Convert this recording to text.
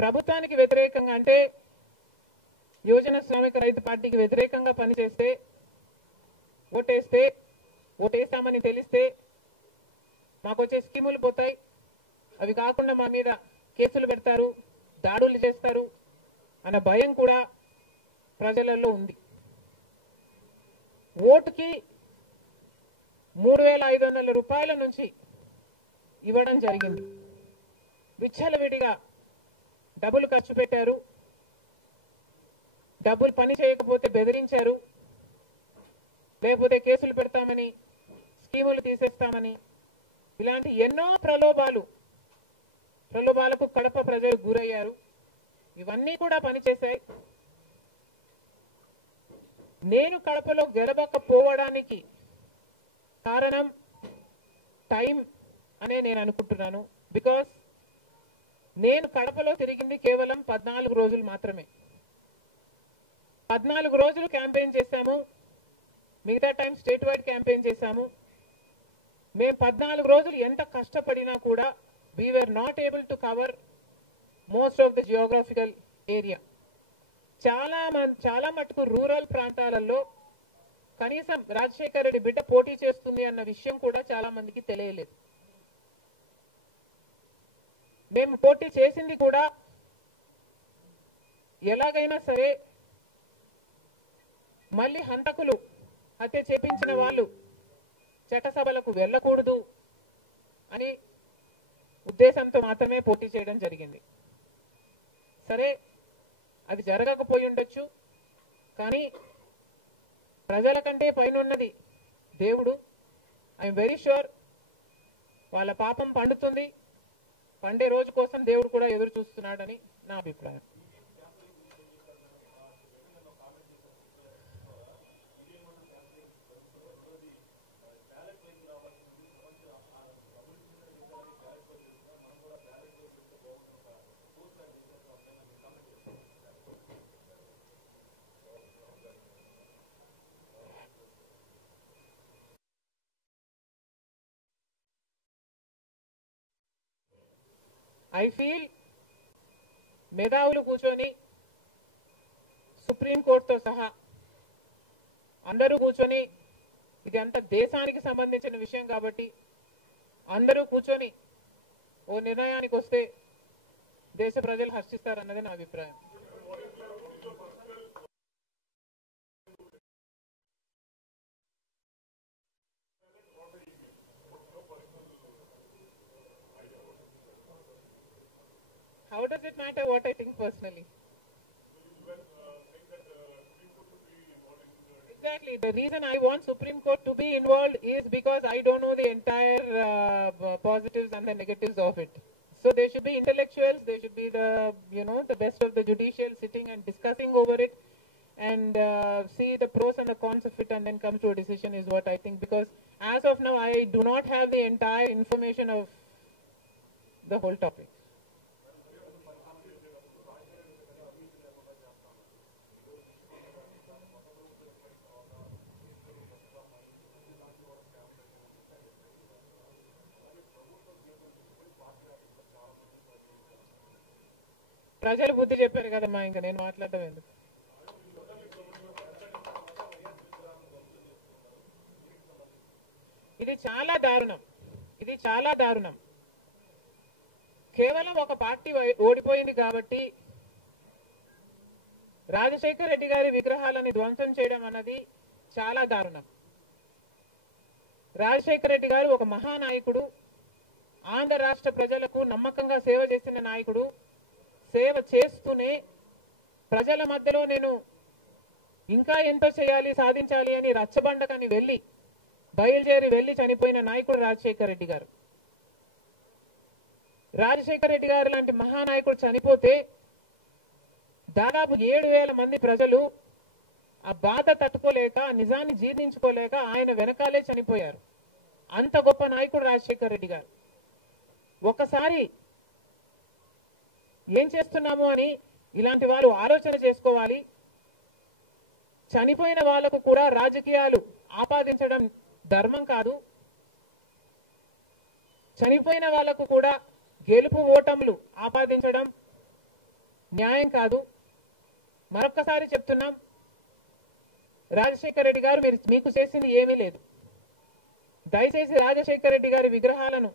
ప్రభుత్వానికి వ్యతిరేకంగా అంటే యువజన శ్రామిక రైతు పార్టీకి వ్యతిరేకంగా పనిచేస్తే ఓటేస్తామని తెలిస్తే మాకు వచ్చే స్కీములు పోతాయి, అవి కాకుండా మా మీద కేసులు పెడతారు, దాడులు చేస్తారు అన్న భయం కూడా ప్రజలలో ఉంది. ఓటుకి 3,500 రూపాయల నుంచి ఇవ్వడం జరిగింది. విచ్చలవిడిగా డబ్బులు ఖర్చు పెట్టారు, డబ్బులు పని చేయకపోతే బెదిరించారు, లేకపోతే కేసులు పెడతామని, స్కీములు తీసేస్తామని, ఇలాంటి ఎన్నో ప్రలోభాలకు కడప ప్రజలు గురయ్యారు. ఇవన్నీ కూడా పనిచేశాయి. నేను కడపలో గెలవకపోవడానికి కారణం టైం అనే నేను అనుకుంటున్నాను. బికాస్ నేను కడపలో తిరిగింది కేవలం 14 రోజులు మాత్రమే. 14 రోజులు క్యాంపెయిన్ చేశాము, మిగతా టైం స్టేట్ వైడ్ క్యాంపెయిన్ చేశాము. మేము 14 రోజులు ఎంత కష్టపడినా కూడా we were not able to cover most of the geographical area. చాలా మటుకు రూరల్ ప్రాంతాలలో కనీసం రాజశేఖర్ రెడ్డి బిడ్డ పోటీ చేస్తుంది అన్న విషయం కూడా చాలా మందికి తెలియలేదు. మేము పోటీ చేసింది కూడా ఎలాగైనా సరే మళ్ళీ హంతకులు హత్య చేపించిన వాళ్ళు చట్టసభలకు వెళ్ళకూడదు అని ఉద్దేశంతో మాత్రమే పోటీ చేయడం జరిగింది. సరే, అది జరగకపోయి ఉండొచ్చు, కానీ ప్రజల కంటే పైన ఉన్నది దేవుడు. ఐఎమ్ వెరీ ష్యూర్ వాళ్ళ పాపం పండుతుంది, పండే రోజు కోసం దేవుడు కూడా ఎదురు చూస్తున్నాడని నా అభిప్రాయం. ఐ ఫీల్ మేధావులు కూర్చొని సుప్రీంకోర్టుతో సహా అందరూ కూర్చొని, ఇది అంత దేశానికి సంబంధించిన విషయం కాబట్టి అందరూ కూర్చొని ఓ నిర్ణయానికి వస్తే దేశ ప్రజలు హర్షిస్తారన్నది నా అభిప్రాయం. How does it matter what I think personally? Exactly. The reason I want Supreme Court to be involved is because I don't know the entire positives and the negatives of it. So there should be intellectuals, there should be the best of the judicial sitting and discussing over it and see the pros and the cons of it and then come to a decision is what I think. Because as of now, I do not have the entire information of the whole topic. ప్రజలు బుద్ధి చెప్పారు కదమ్మా, ఇంకా నేను మాట్లాడటం ఎందుకు. ఇది చాలా దారుణం. కేవలం ఒక పార్టీ ఓడిపోయింది కాబట్టి రాజశేఖర్ రెడ్డి గారి విగ్రహాలను ధ్వంసం చేయడం అన్నది చాలా దారుణం. రాజశేఖర్ రెడ్డి గారు ఒక మహానాయకుడు, ఆంధ్ర రాష్ట్ర ప్రజలకు నమ్మకంగా సేవ చేసిన నాయకుడు. సేవ చేస్తూనే ప్రజల మధ్యలో నేను ఇంకా ఎంతో చేయాలి, సాధించాలి అని రచ్చబండకని బయలుదేరి వెళ్ళి చనిపోయిన నాయకుడు రాజశేఖర్ రెడ్డి గారు. రాజశేఖర్ రెడ్డి గారు లాంటి మహానాయకుడు చనిపోతే దాదాపు 7,000 మంది ప్రజలు ఆ బాధ తట్టుకోలేక, నిజాన్ని జీర్ణించుకోలేక ఆయన వెనకాలే చనిపోయారు. అంత గొప్ప నాయకుడు రాజశేఖర్ రెడ్డి గారు. ఒకసారి ఏం చేస్తున్నాము అని ఇలాంటి వాళ్ళు ఆలోచన చేసుకోవాలి. చనిపోయిన వాళ్లకు కూడా రాజకీయాలు ఆపాదించడం ధర్మం కాదు. చనిపోయిన వాళ్లకు కూడా గెలుపు ఓటములు ఆపాదించడం న్యాయం కాదు. మరొక్కసారి చెప్తున్నాం, రాజశేఖర రెడ్డి గారు మీకు చేసింది ఏమీ లేదు. దయచేసి రాజశేఖర రెడ్డి గారి విగ్రహాలను